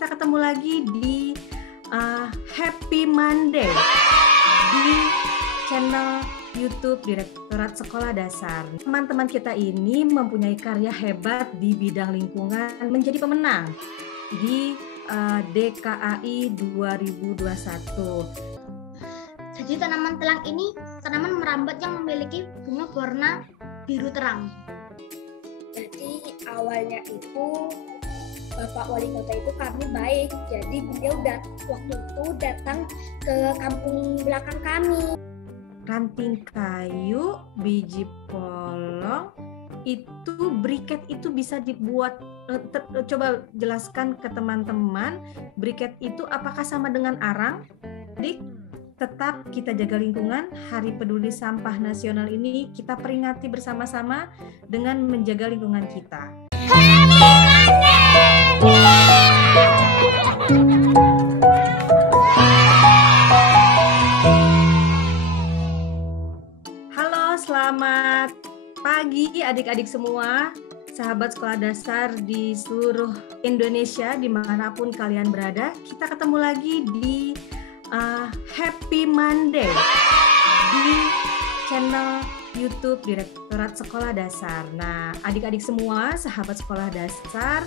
Kita ketemu lagi di Happy Monday di channel YouTube Direktorat Sekolah Dasar. Teman-teman kita ini mempunyai karya hebat di bidang lingkungan, menjadi pemenang di DKAI 2021. Jadi tanaman telang ini tanaman merambat yang memiliki bunga warna biru terang. Jadi awalnya itu Bapak Wali Kota itu kami baik, jadi beliau waktu itu datang ke kampung belakang kami. Ranting kayu, biji polong, itu briket itu bisa dibuat. Coba jelaskan ke teman-teman, briket itu apakah sama dengan arang? Dik, tetap kita jaga lingkungan. Hari Peduli Sampah Nasional ini kita peringati bersama-sama dengan menjaga lingkungan kita. Halo, selamat pagi adik-adik semua, sahabat sekolah dasar di seluruh Indonesia, dimanapun kalian berada. Kita ketemu lagi di Happy Monday di channel YouTube Direktorat Sekolah Dasar. Nah, adik-adik semua, sahabat sekolah dasar,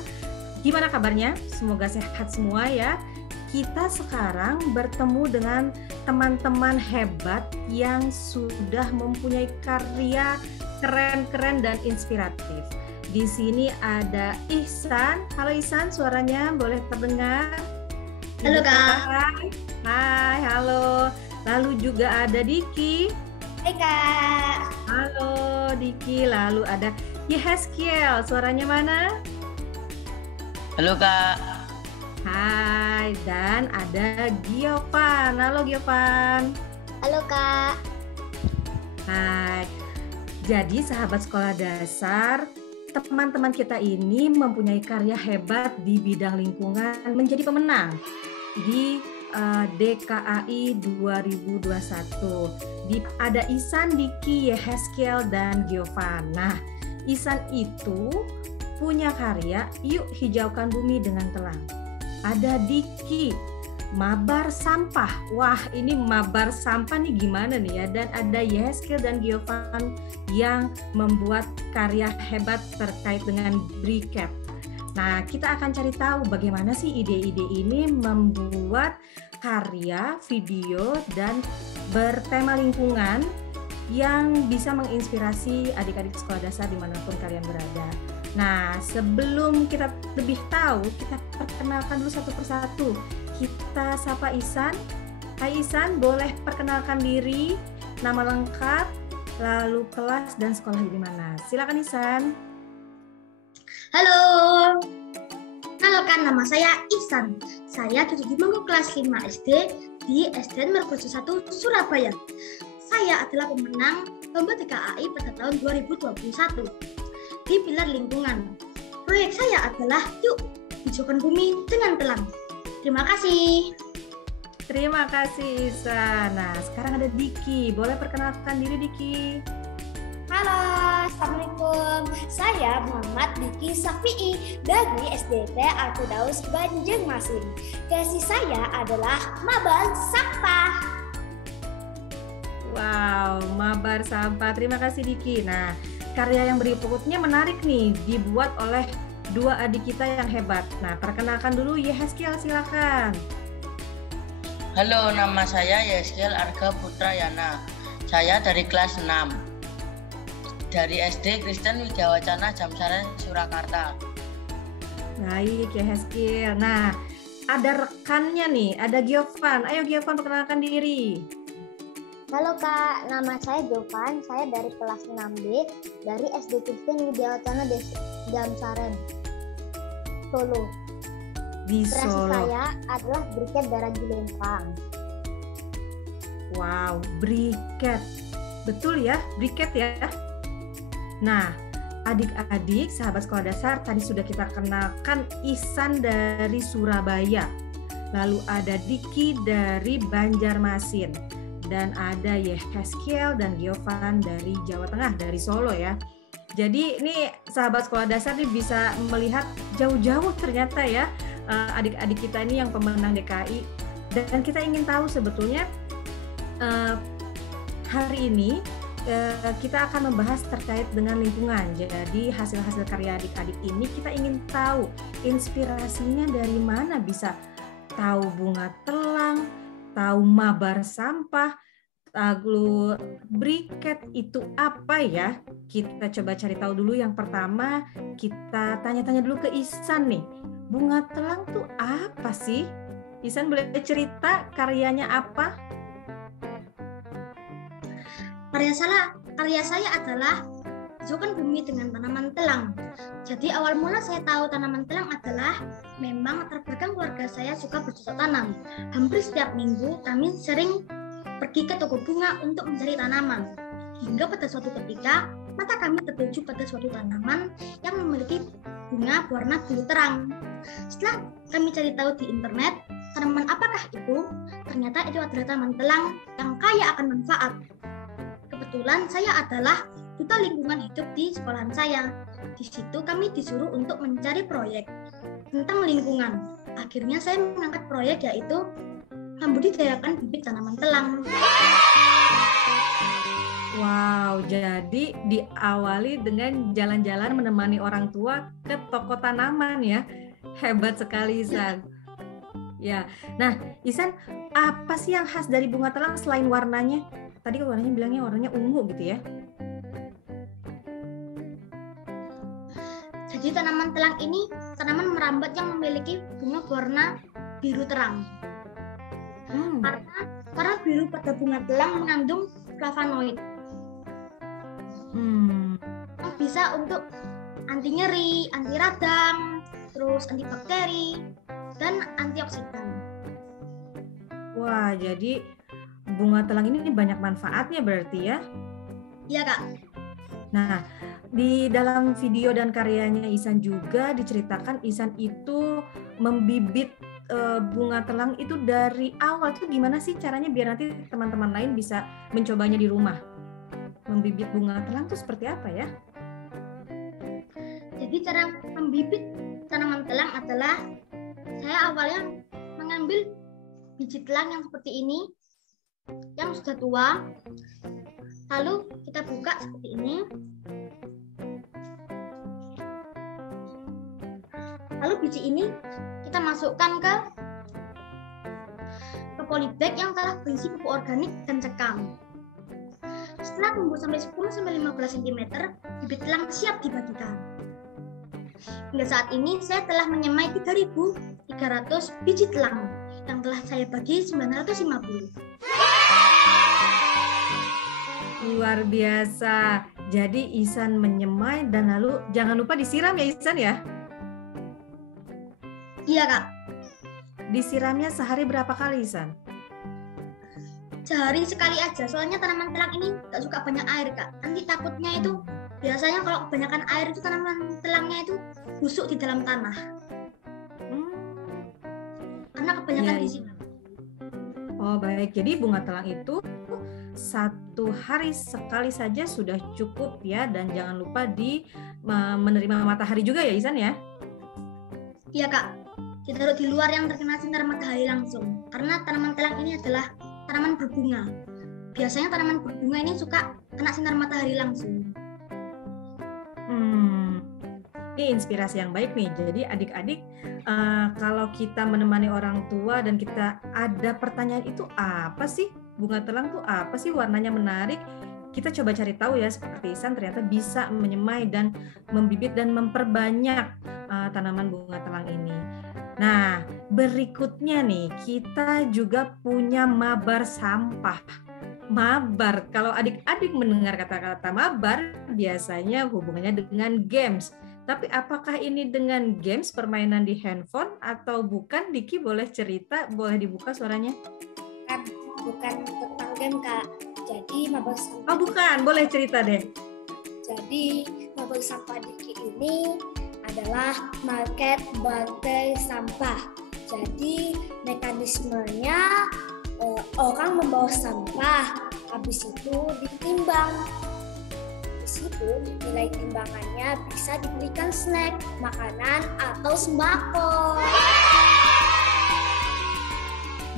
gimana kabarnya? Semoga sehat semua ya. Kita sekarang bertemu dengan teman-teman hebat yang sudah mempunyai karya keren-keren dan inspiratif. Di sini ada Ihsan. Halo Ihsan, suaranya boleh terdengar? Halo Kak. Hai, halo. Lalu juga ada Diki. Hai Kak. Halo Diki. Lalu ada Yehezkiel. Suaranya mana? Halo Kak. Hai. Dan ada Giovan. Halo Giovan. Halo Kak. Hai. Jadi sahabat sekolah dasar, teman-teman kita ini mempunyai karya hebat di bidang lingkungan, menjadi pemenang di DKAI 2021. Ada Ihsan, Diki, Yehezkiel, dan Giovan. Nah, Ihsan itu punya karya Yuk Hijaukan Bumi dengan Telang. Ada Diki, Mabar Sampah. Wah, ini mabar sampah nih gimana nih ya? Dan ada Yehezkiel dan Giovan yang membuat karya hebat terkait dengan briket. Nah, kita akan cari tahu bagaimana sih ide-ide ini membuat karya, video, dan bertema lingkungan yang bisa menginspirasi adik-adik sekolah dasar dimanapun kalian berada. Nah, sebelum kita lebih tahu, kita perkenalkan dulu satu persatu. Kita sapa Ihsan. Hai Ihsan, boleh perkenalkan diri, nama lengkap, lalu kelas dan sekolah di mana? Silakan Ihsan. Halo. Halo Kak, nama saya Ihsan. Saya duduk di bangku kelas 5 SD di SDN Mercusuar 1 Surabaya. Saya adalah pemenang lomba DKAI pada tahun 2021 di pilar lingkungan. Proyek saya adalah Yuk Hijaukan Bumi dengan Telang. Terima kasih. Terima kasih Ihsan. Nah, sekarang ada Diki. Boleh perkenalkan diri Diki? Halo, Assalamualaikum. Saya Muhammad Diki Safi'i dari SDT Al-Firdaus Banjarmasin. Kreasi saya adalah Mabar Sampah. Wow, mabar sampah. Terima kasih Diki. Nah, karya yang berikutnya menarik nih, dibuat oleh dua adik kita yang hebat. Nah, perkenalkan dulu Yehezkiel, silakan. Halo, nama saya Yehezkiel Arga Putra Yana. Saya dari kelas 6. Dari SD Kristen Widjawacana Jamsaren Surakarta. Baik, Yehezkiel. Nah, ada rekannya nih, ada Giovan. Ayo Giovan, perkenalkan diri. Halo Kak, nama saya Giovan. Saya dari kelas 6B dari SD Kristen Widjawacana Jamsaren, Solo. Di Kreasi Solo. saya adalah briket darah Lempang. Wow, briket. Betul ya, briket ya. Nah, adik-adik, sahabat sekolah dasar, tadi sudah kita kenalkan Ihsan dari Surabaya. Lalu ada Diki dari Banjarmasin. Dan ada Yehezkiel dan Giovan dari Jawa Tengah, dari Solo ya. Jadi ini sahabat sekolah dasar nih bisa melihat jauh-jauh ternyata ya adik-adik kita ini yang pemenang DKI, dan kita ingin tahu sebetulnya hari ini kita akan membahas terkait dengan lingkungan. Jadi hasil-hasil karya adik-adik ini kita ingin tahu inspirasinya dari mana, bisa tahu bunga telang, tahu mabar sampah, lalu briket itu apa ya? Kita coba cari tahu dulu. Yang pertama kita tanya-tanya dulu ke Ihsan nih. Bunga telang tuh apa sih? Ihsan boleh cerita karyanya apa? Karya saya adalah hijaukan bumi dengan tanaman telang. Jadi awal mula saya tahu tanaman telang adalah memang latar belakang keluarga saya suka bercocok tanam. Hampir setiap minggu kami sering pergi ke toko bunga untuk mencari tanaman. Hingga pada suatu ketika, mata kami tertuju pada suatu tanaman yang memiliki bunga berwarna biru terang. Setelah kami cari tahu di internet, tanaman apakah itu? Ternyata itu adalah tanaman telang yang kaya akan manfaat. Kebetulan saya adalah duta lingkungan hidup di sekolahan saya. Di situ kami disuruh untuk mencari proyek tentang lingkungan. Akhirnya saya mengangkat proyek yaitu membudidayakan bibit tanaman telang. Wow, jadi diawali dengan jalan-jalan menemani orang tua ke toko tanaman ya. Hebat sekali Ihsan. Ya. Nah, Ihsan, apa sih yang khas dari bunga telang selain warnanya? Tadi warnanya bilangnya warnanya ungu gitu ya. Jadi tanaman telang ini tanaman merambat yang memiliki bunga berwarna biru terang. Karena biru pada bunga telang mengandung flavonoid. Yang bisa untuk anti nyeri, anti radang, terus anti bakteri, dan antioksidan. Wah, jadi bunga telang ini banyak manfaatnya berarti ya? Iya, Kak. Nah, di dalam video dan karyanya Ihsan juga diceritakan Ihsan itu membibit bunga telang itu dari awal. Itu gimana sih caranya biar nanti teman-teman lain bisa mencobanya di rumah? Membibit bunga telang itu seperti apa ya? Jadi cara membibit tanaman telang adalah saya awalnya mengambil biji telang yang seperti ini, yang sudah tua, lalu kita buka seperti ini, lalu biji ini kita masukkan ke polybag yang telah berisi pupuk organik dan sekam. Setelah tumbuh sampai 10-15 cm, bibit telang siap dibagikan. Hingga saat ini saya telah menyemai 3.300 biji telang yang telah saya bagi 950. Luar biasa. Jadi Ihsan menyemai dan lalu jangan lupa disiram ya Ihsan ya? Iya, Kak. Disiramnya sehari berapa kali Ihsan? Sehari sekali aja, soalnya tanaman telang ini gak suka banyak air, Kak. Nanti takutnya itu biasanya kalau kebanyakan air itu tanaman telangnya itu busuk di dalam tanah. Karena kebanyakan disiram. Oh baik, jadi bunga telang itu 1 hari sekali saja sudah cukup ya, dan jangan lupa menerima matahari juga ya Ihsan ya? Iya, Kak. Ditaruh di luar yang terkena sinar matahari langsung. Karena tanaman telang ini adalah tanaman berbunga. Biasanya tanaman berbunga ini suka kena sinar matahari langsung. Ini inspirasi yang baik nih. Jadi adik-adik, kalau kita menemani orang tua dan kita ada pertanyaan itu apa sih? Bunga telang tuh apa sih? Warnanya menarik. Kita coba cari tahu ya, seperti Ihsan ternyata bisa menyemai dan membibit dan memperbanyak tanaman bunga telang ini. Nah, berikutnya nih, kita juga punya mabar sampah. Mabar, kalau adik-adik mendengar kata-kata mabar, biasanya hubungannya dengan games. Tapi apakah ini dengan games permainan di handphone atau bukan? Diki boleh cerita, boleh dibuka suaranya? Bukan tentang game, Kak. Jadi mabar sampah. Oh bukan, boleh cerita deh. Jadi mabar sampah Diki ini adalah market bantai sampah. Jadi mekanismenya orang membawa sampah, habis itu ditimbang. Di situ nilai timbangannya bisa dibelikan snack, makanan, atau sembako.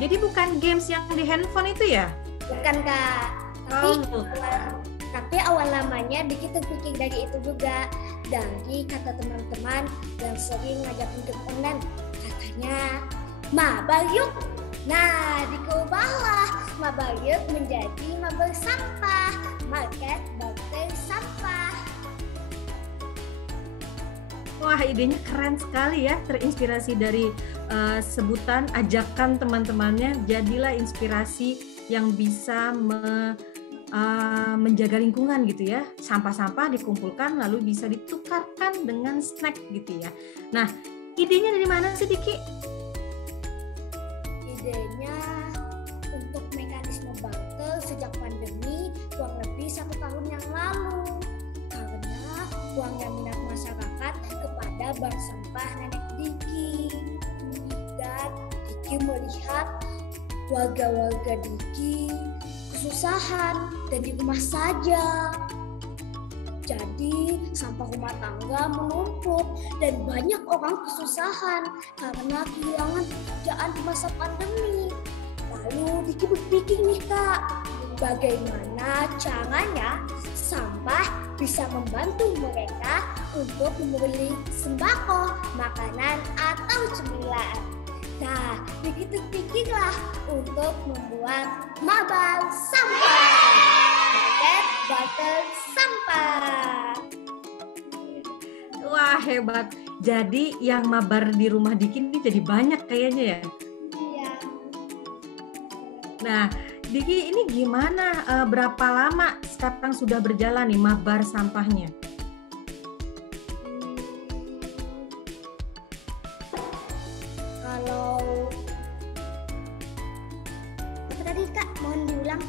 Jadi bukan games yang di handphone itu ya? Bukan Kak, tapi awal namanya Diki terpikir dari itu juga, dari kata teman-teman yang sering ngajakin game online, katanya mabar yuk. Nah, diubahlah mabar yuk menjadi mabar sampah, market bakter sampah. Wah, idenya keren sekali ya, terinspirasi dari sebutan ajakan teman-temannya, jadilah inspirasi yang bisa menjaga lingkungan gitu ya. Sampah-sampah dikumpulkan lalu bisa ditukarkan dengan snack gitu ya. Nah, idenya dari mana sih Diki? Idenya untuk mekanisme barter sejak pandemi kurang lebih 1 tahun yang lalu, karena kurangnya minat masyarakat kepada bank sampah nenek Diki. Dan Diki melihat warga-warga Diki kesusahan dan di rumah saja. Jadi sampah rumah tangga menumpuk dan banyak orang kesusahan karena kehilangan pekerjaan di masa pandemi. Lalu Diki berpikir nih Kak, bagaimana caranya sampah bisa membantu mereka untuk membeli sembako, makanan, atau cemilan. Nah, begitu pikirlah untuk membuat mabar sampah, market bakter sampah. Wah, hebat. Jadi yang mabar di rumah Diki ini jadi banyak kayaknya ya. Iya. Nah, Diki ini gimana? Berapa lama sekarang sudah berjalan nih mabar sampahnya? Kalau apa tadi Kak? Mohon diulang.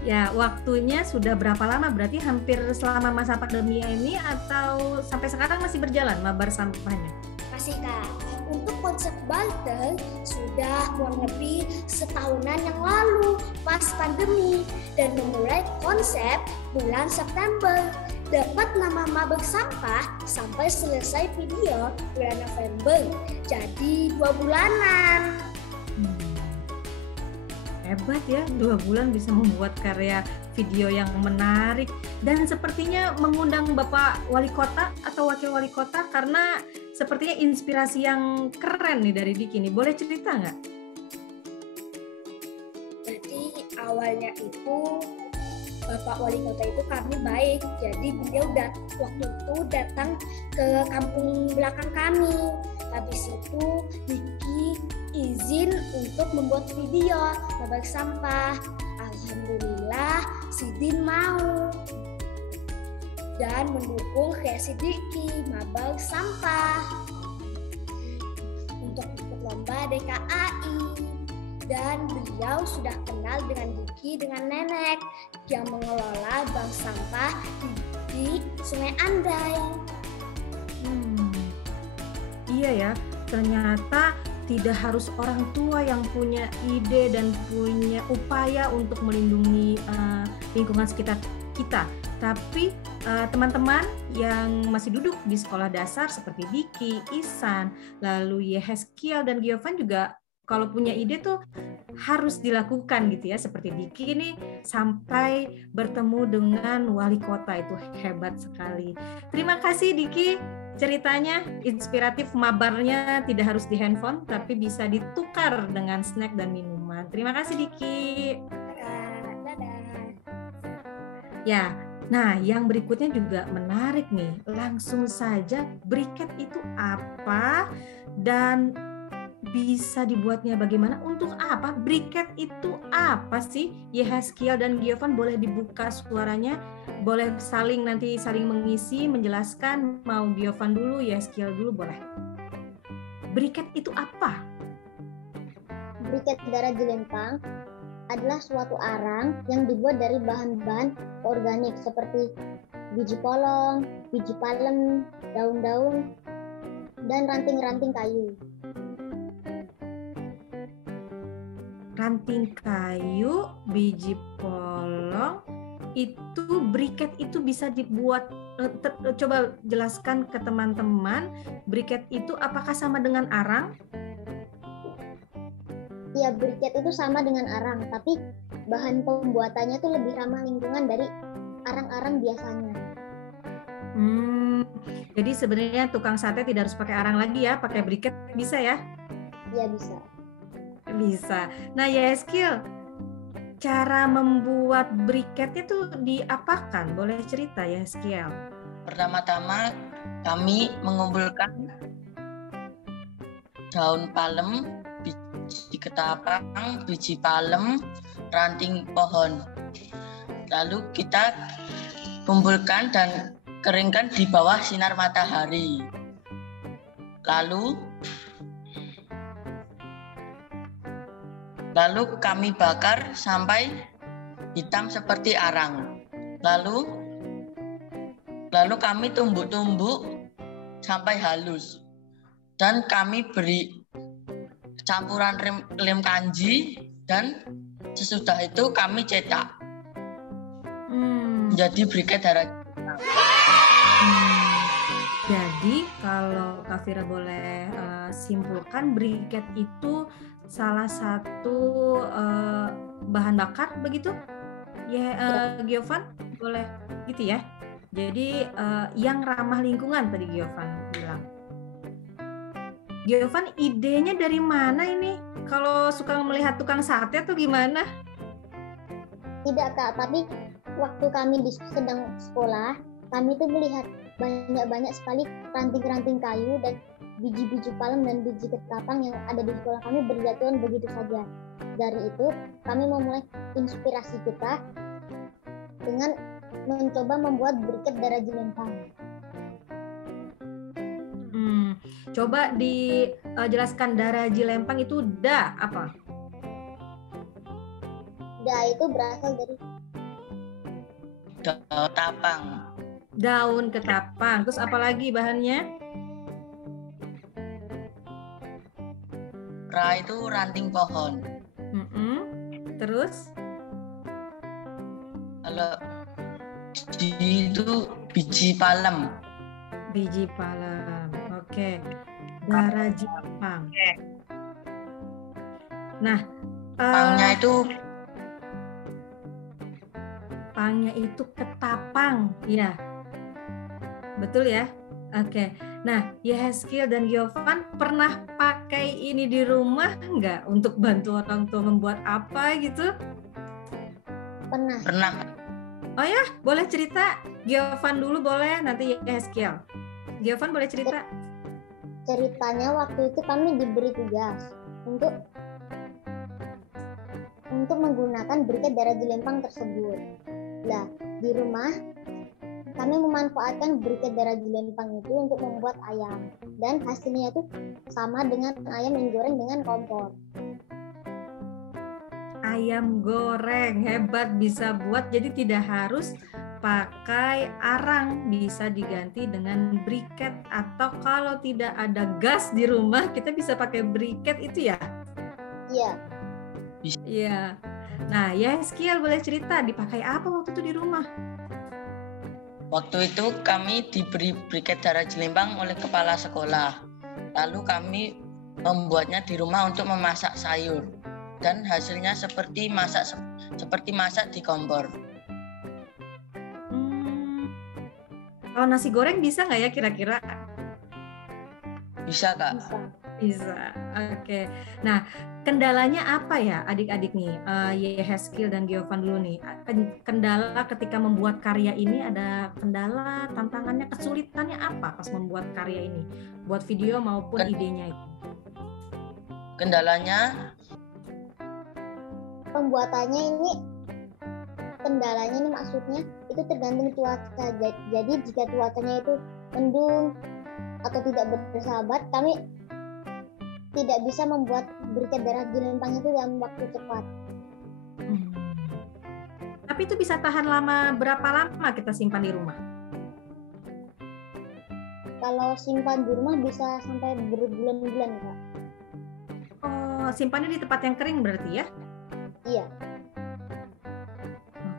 Ya, waktunya sudah berapa lama? Berarti hampir selama masa pandemi ini atau sampai sekarang masih berjalan mabar sampahnya? Masih Kak. Untuk konsep barter sudah kurang lebih setahunan yang lalu pas pandemi dan memulai konsep bulan September. Dapat nama mabar sampah sampai selesai video bulan November. Jadi 2 bulanan. Hebat ya, 2 bulan bisa membuat karya video yang menarik dan sepertinya mengundang Bapak Wali Kota atau Wakil Wali Kota karena sepertinya inspirasi yang keren nih dari Diki nih. Boleh cerita nggak? Jadi awalnya itu Bapak Wali Kota itu kami baik, jadi beliau waktu itu datang ke kampung belakang kami. Habis itu Diki izin untuk membuat video mabar sampah. Alhamdulillah Sidin mau dan mendukung kreasi Diki mabar sampah untuk ikut lomba DKAI. Dan beliau sudah kenal dengan Diki dengan nenek yang mengelola bank sampah di Sungai Andai. Iya ya, ternyata tidak harus orang tua yang punya ide dan punya upaya untuk melindungi lingkungan sekitar kita, tapi teman-teman yang masih duduk di sekolah dasar seperti Diki, Ihsan, lalu Yehezkiel dan Giovan juga kalau punya ide tuh harus dilakukan gitu ya, seperti Diki ini sampai bertemu dengan wali kota, itu hebat sekali. Terima kasih Diki, ceritanya inspiratif, mabarnya tidak harus di handphone tapi bisa ditukar dengan snack dan minuman. Terima kasih Diki. Dadah. Ya, nah yang berikutnya juga menarik nih. Langsung saja, briket itu apa dan bisa dibuatnya bagaimana, untuk apa? Briket itu apa sih? Yehezkiel dan Giovan boleh dibuka suaranya, boleh nanti saling mengisi, menjelaskan. Mau Giovan dulu, Yehezkiel dulu, boleh. Briket itu apa? Briket darah jelempang adalah suatu arang yang dibuat dari bahan-bahan organik seperti biji polong, biji palem, daun-daun, dan ranting-ranting kayu. Ranting kayu, biji polong, itu briket itu bisa dibuat. Coba jelaskan ke teman-teman, briket itu apakah sama dengan arang? Ya, briket itu sama dengan arang, tapi bahan pembuatannya tuh lebih ramah lingkungan dari arang-arang biasanya. Jadi sebenarnya tukang sate tidak harus pakai arang lagi ya, pakai briket bisa ya? Ya, bisa. Bisa. Nah, ya Eskil, cara membuat briketnya tuh diapakan? Boleh cerita ya Eskil? Pertama-tama kami mengumpulkan daun palem, biji ketapang, biji palem, ranting pohon. Lalu kita kumpulkan dan keringkan di bawah sinar matahari. Lalu kami bakar sampai hitam seperti arang. Lalu kami tumbuk-tumbuk sampai halus. Dan kami beri campuran lem kanji dan sesudah itu kami cetak. Jadi briket darah. Jadi kalau Kak Fira boleh simpulkan, briket itu salah satu bahan bakar begitu? Ya, Giovan boleh gitu ya? Jadi yang ramah lingkungan tadi Giovan bilang. Giovan, idenya dari mana ini? Kalau suka melihat tukang sate tuh gimana? Tidak Kak, tapi waktu kami sedang sekolah, kami tuh melihat banyak sekali ranting-ranting kayu dan biji-biji palem dan biji ketapang yang ada di sekolah kami berjatuhan begitu saja. Dari itu, kami memulai inspirasi kita dengan mencoba membuat briket darah jelempang. Coba dijelaskan daraji lempang itu apa? Da itu berasal dari ketapang. Daun ketapang. Terus apa lagi bahannya? Ra itu ranting pohon. Terus? Kalau itu biji palem. Biji palem. Oke. Daraji lempang. Nah, pangnya itu ketapang, ya. Betul ya? Oke. Nah, Yeskil dan Giovan pernah pakai ini di rumah nggak untuk bantu orang tua membuat apa gitu? Pernah. Oh ya, boleh cerita? Giovan dulu boleh, nanti Yeskil. Giovan boleh cerita? Ceritanya waktu itu kami diberi tugas untuk menggunakan briket darah jelempang tersebut. Nah, di rumah kami memanfaatkan briket darah jelempang itu untuk membuat ayam, dan hasilnya itu sama dengan ayam yang digoreng dengan kompor. Ayam goreng, hebat, bisa buat, jadi tidak harus pakai arang, bisa diganti dengan briket, atau kalau tidak ada gas di rumah kita bisa pakai briket itu ya? Iya. Iya. Nah, Yeskil boleh cerita dipakai apa waktu itu di rumah? Waktu itu kami diberi briket darah jelempang oleh kepala sekolah. Lalu kami membuatnya di rumah untuk memasak sayur. Dan hasilnya seperti masak di kompor. Kalau nasi goreng bisa nggak ya kira-kira? Bisa Kak. Bisa. Oke. Nah, kendalanya apa ya adik-adik nih? Yeskil dan Giovan dulu nih. Kendala ketika membuat karya ini, ada kendala, tantangannya, kesulitannya apa pas membuat karya ini? Buat video maupun idenya itu. Kendalanya? Pembuatannya ini, kendalanya ini maksudnya itu tergantung cuaca. Jadi jika cuacanya itu mendung atau tidak bersahabat, kami tidak bisa membuat briket darah jelempang itu dalam waktu cepat. Tapi itu bisa tahan berapa lama kita simpan di rumah? Kalau simpan di rumah bisa sampai berbulan-bulan, Kak. Oh, simpannya di tempat yang kering berarti ya? Iya.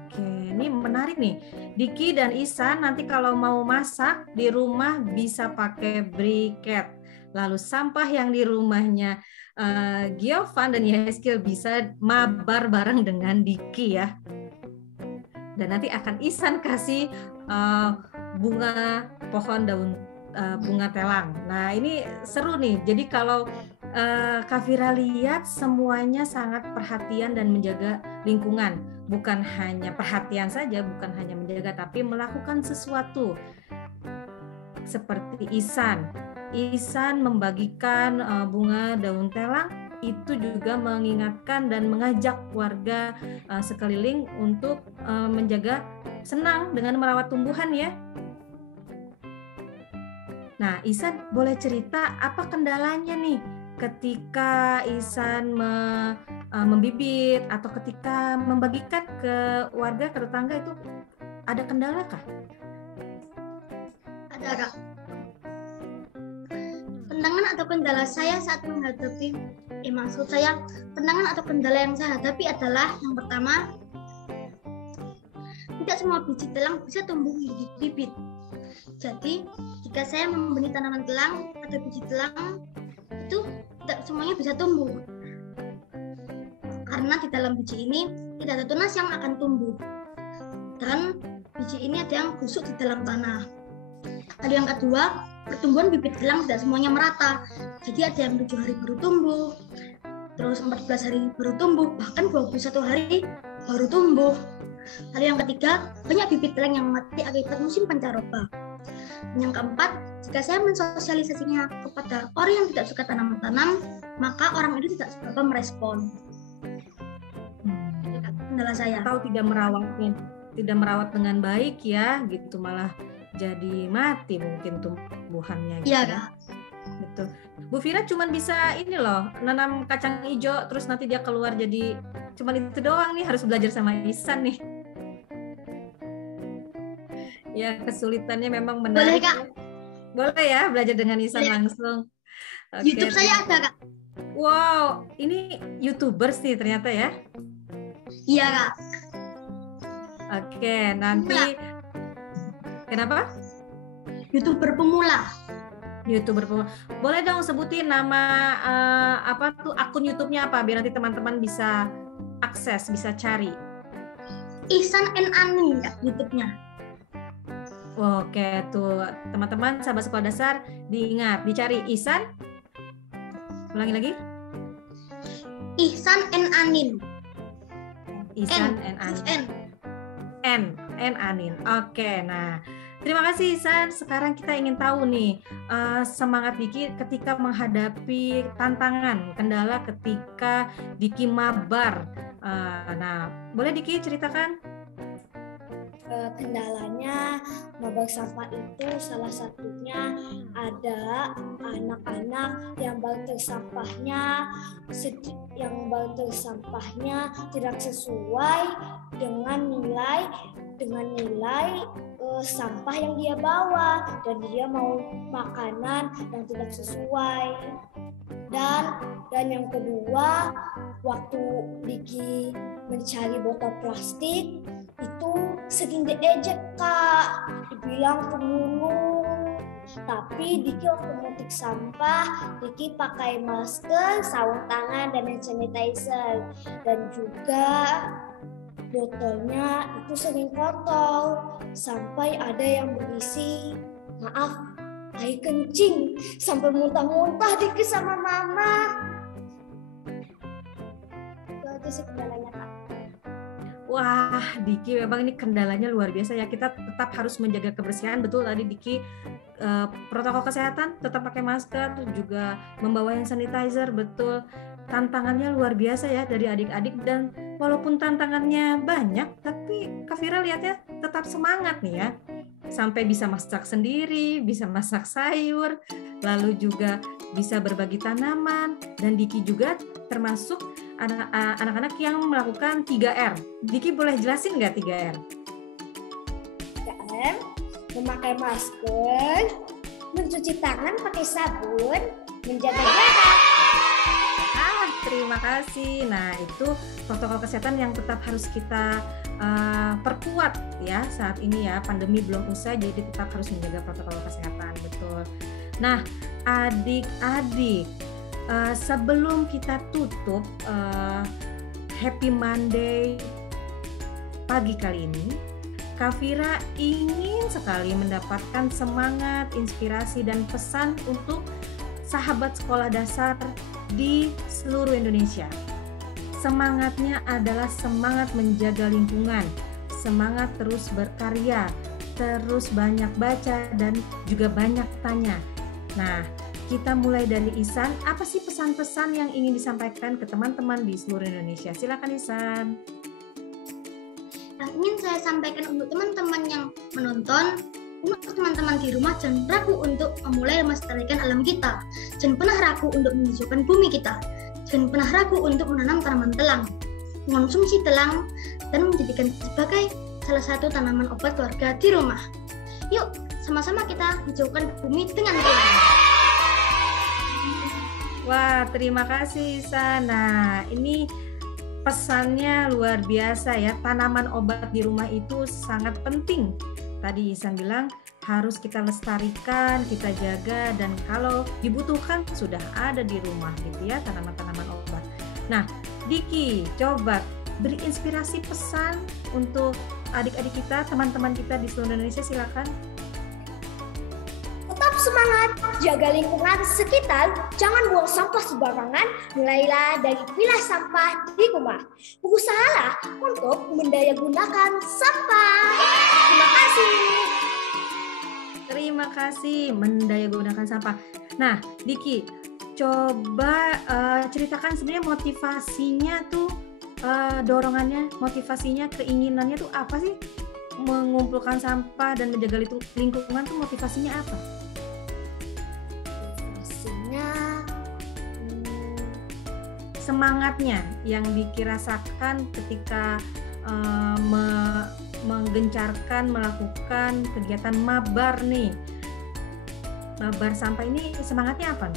Oke, ini menarik nih. Diki dan Isan nanti kalau mau masak di rumah bisa pakai briket. Lalu sampah yang di rumahnya Giovan dan Yeskil bisa mabar bareng dengan Diki ya. Dan nanti akan Ihsan kasih bunga pohon daun bunga telang. Nah ini seru nih. Jadi kalau Kak Fira lihat semuanya sangat perhatian dan menjaga lingkungan. Bukan hanya perhatian saja, bukan hanya menjaga, tapi melakukan sesuatu. Seperti Ihsan membagikan bunga daun telang, itu juga mengingatkan dan mengajak warga sekeliling untuk menjaga senang dengan merawat tumbuhan ya. Nah, Ihsan boleh cerita apa kendalanya nih ketika Ihsan membibit atau ketika membagikan ke warga, ke tetangga, itu ada kendala kah? Ada, Kak. Tantangan atau kendala saya saat menghadapi, maksud saya tantangan atau kendala yang saya hadapi adalah yang pertama, tidak semua biji telang bisa tumbuh menjadi bibit. Jadi jika saya membeli tanaman telang atau biji telang, itu tidak semuanya bisa tumbuh. Karena di dalam biji ini tidak ada tunas yang akan tumbuh. Dan biji ini ada yang busuk di dalam tanah. Lalu yang kedua, pertumbuhan bibit telang tidak semuanya merata. Jadi ada yang 7 hari baru tumbuh, terus 14 hari baru tumbuh, bahkan 21 hari baru tumbuh. Lalu yang ketiga, banyak bibit telang yang mati akibat musim pancaroba. Yang keempat, jika saya mensosialisasinya kepada orang yang tidak suka tanam-tanam, maka orang itu tidak seberapa merespon. Kendala saya. Atau tidak merawat dengan baik ya, gitu, malah jadi mati mungkin tumbuhannya. Gitu. Iya, Kak. Betul. Bu Fira cuman bisa ini loh, nanam kacang hijau terus nanti dia keluar jadi cuman itu doang nih, harus belajar sama Ihsan nih. Ya, kesulitannya memang menarik. Boleh, Kak? Boleh ya, belajar dengan Ihsan langsung. Oke. YouTube saya ada, Kak. Wow, ini YouTubers nih ternyata ya. Iya, Kak. Oke, nanti kenapa? YouTuber pemula. YouTuber pemula. Boleh dong sebutin nama apa tuh akun YouTube-nya apa biar nanti teman-teman bisa akses, bisa cari. Ihsan and Ani, Kak, YouTube-nya. Oke, tuh teman-teman sahabat sekolah dasar diingat, dicari Ihsan. Ulangi lagi. Ihsan and Anin. Ihsan and Anin. N Anin. Oke, nah terima kasih Ihsan. Sekarang kita ingin tahu nih semangat Diki ketika menghadapi tantangan, kendala ketika Diki mabar. Nah, boleh Diki ceritakan? Kendalanya mabar sampah itu salah satunya ada anak-anak yang bantu sampahnya tidak sesuai dengan nilai sampah yang dia bawa, dan dia mau makanan yang tidak sesuai. Dan yang kedua, waktu Diki mencari botol plastik itu sering diejek, Kak, dibilang pemulung. Tapi Diki waktu memetik sampah, Diki pakai masker, sarung tangan, dan hand sanitizer. Dan juga botolnya itu sering kotor, sampai ada yang berisi, maaf, air kencing, sampai muntah-muntah Diki sama mama. Itu sih kendalanya, Kak. Wah, Diki memang ini kendalanya luar biasa ya. Kita tetap harus menjaga kebersihan. Betul tadi Diki, protokol kesehatan, tetap pakai masker, juga membawa hand sanitizer. Betul, tantangannya luar biasa ya dari adik-adik. Dan walaupun tantangannya banyak, tapi Kak Fira lihatnya tetap semangat nih ya. Sampai bisa masak sendiri, bisa masak sayur, lalu juga bisa berbagi tanaman. Dan Diki juga termasuk anak-anak yang melakukan 3R. Diki boleh jelasin nggak 3R? 3R, memakai masker, mencuci tangan pakai sabun, menjaga jarak. Terima kasih. Nah, itu protokol kesehatan yang tetap harus kita perkuat ya saat ini ya. Pandemi belum usai, jadi tetap harus menjaga protokol kesehatan. Betul. Nah, adik-adik, sebelum kita tutup Happy Monday pagi kali ini, Kak Fira ingin sekali mendapatkan semangat, inspirasi, dan pesan untuk sahabat sekolah dasar di seluruh Indonesia. Semangatnya adalah semangat menjaga lingkungan, semangat terus berkarya, terus banyak baca dan juga banyak tanya. Nah, kita mulai dari Ihsan. Apa sih pesan-pesan yang ingin disampaikan ke teman-teman di seluruh Indonesia? Silakan Ihsan. Yang ingin saya sampaikan untuk teman-teman yang menonton, untuk teman-teman di rumah, jangan ragu untuk memulai melestarikan alam kita. Jangan pernah ragu untuk menghijaukan bumi kita. Jangan pernah ragu untuk menanam tanaman telang, mengonsumsi telang, dan menjadikan sebagai salah satu tanaman obat keluarga di rumah. Yuk, sama-sama kita hijaukan bumi dengan telang. Wah, terima kasih Ihsan. Nah, ini pesannya luar biasa ya. Tanaman obat di rumah itu sangat penting. Tadi Ihsan bilang harus kita lestarikan, kita jaga, dan kalau dibutuhkan sudah ada di rumah gitu ya, tanaman-tanaman obat. Nah, Diki, coba beri inspirasi pesan untuk adik-adik kita, teman-teman kita di seluruh Indonesia, silakan. Tetap semangat, jaga lingkungan sekitar, jangan buang sampah sembarangan, mulailah dari pilah sampah di rumah. Berusahalah untuk mendayagunakan sampah. Terima kasih. Terima kasih, mendayagunakan sampah. Nah, Diki, coba ceritakan sebenarnya motivasinya tuh, dorongannya, motivasinya, keinginannya tuh apa sih? Mengumpulkan sampah dan menjaga lingkungan tuh motivasinya apa? Motivasinya semangatnya yang Diki rasakan ketika menggencarkan melakukan kegiatan mabar nih. Mabar sampah ini semangatnya apa?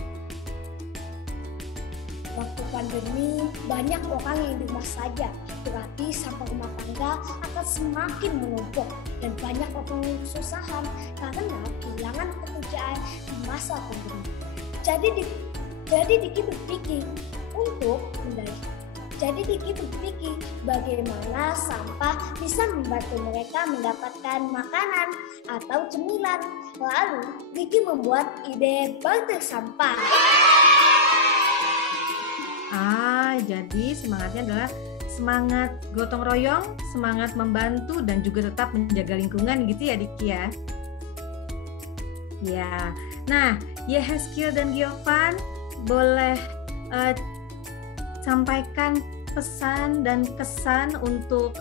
waktu pandemi banyak orang yang di rumah saja, berarti sampah rumah tangga akan semakin menumpuk dan banyak orang yang kesusahan karena kehilangan pekerjaan di masa pandemi. Jadi Diki berpikir bagaimana sampah bisa membantu mereka mendapatkan makanan atau cemilan. Lalu Diki membuat ide barter sampah. Jadi semangatnya adalah semangat gotong royong, semangat membantu, dan juga tetap menjaga lingkungan gitu ya Diki ya. Ya, nah Yehezkiel dan Giovan boleh sampaikan pesan dan kesan untuk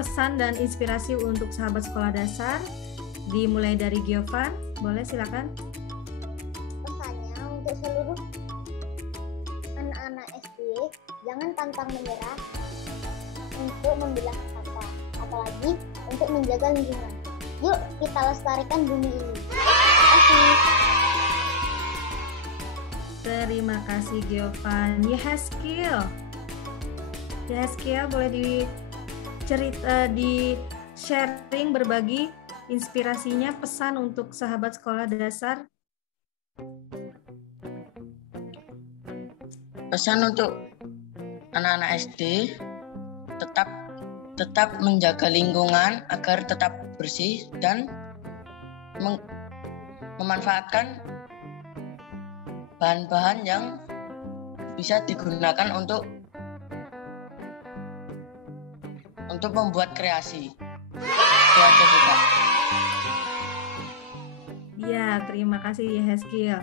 pesan dan inspirasi untuk sahabat sekolah dasar. Dimulai dari Giovan, boleh silakan. Pesannya untuk seluruh anak-anak SD, jangan pantang menyerah untuk memilah sampah, apalagi untuk menjaga lingkungan. Yuk kita lestarikan bumi ini. Terima kasih. Terima kasih Giovan. Yehezkiel boleh di sharing, berbagi inspirasinya, pesan untuk sahabat sekolah dasar. Pesan untuk anak-anak SD, tetap menjaga lingkungan agar tetap bersih dan memanfaatkan bahan-bahan yang bisa digunakan untuk membuat kreasi. Itu aja sih, Kak. Ya, terima kasih Yehezkiel.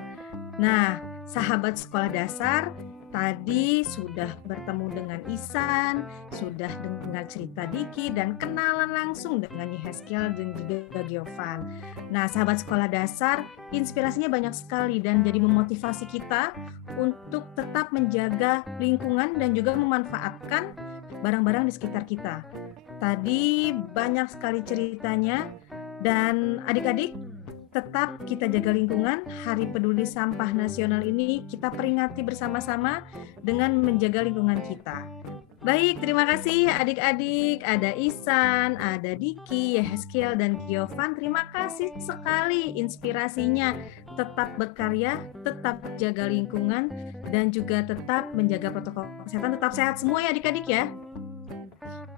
Nah, sahabat sekolah dasar, tadi sudah bertemu dengan Ihsan, sudah dengar cerita Diki, dan kenalan langsung dengan Yehezkiel dan juga Giovan. Nah, sahabat sekolah dasar, inspirasinya banyak sekali dan jadi memotivasi kita untuk tetap menjaga lingkungan dan juga memanfaatkan barang-barang di sekitar kita. Tadi banyak sekali ceritanya, dan adik-adik, tetap kita jaga lingkungan. Hari Peduli Sampah Nasional ini kita peringati bersama-sama dengan menjaga lingkungan kita. Baik, terima kasih adik-adik. Ada Ihsan, ada Diki, Yehezkiel, dan Giovan. Terima kasih sekali inspirasinya. Tetap berkarya, tetap jaga lingkungan, dan juga tetap menjaga protokol kesehatan, tetap sehat semua ya adik-adik ya.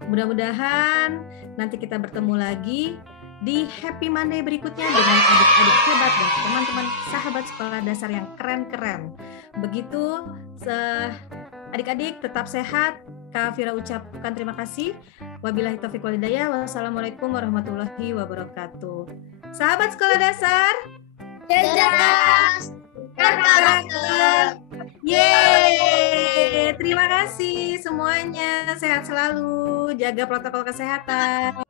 Mudah-mudahan nanti kita bertemu lagi di Happy Monday berikutnya dengan adik-adik hebat dan teman-teman sahabat sekolah dasar yang keren-keren. Begitu, adik-adik tetap sehat. Kak Fira ucapkan terima kasih. Wabillahi taufiq wal hidayah. Wassalamualaikum warahmatullahi wabarakatuh. Sahabat sekolah dasar, Cerdas, berkarakter. yeay, terima kasih semuanya. Sehat selalu, jaga protokol kesehatan.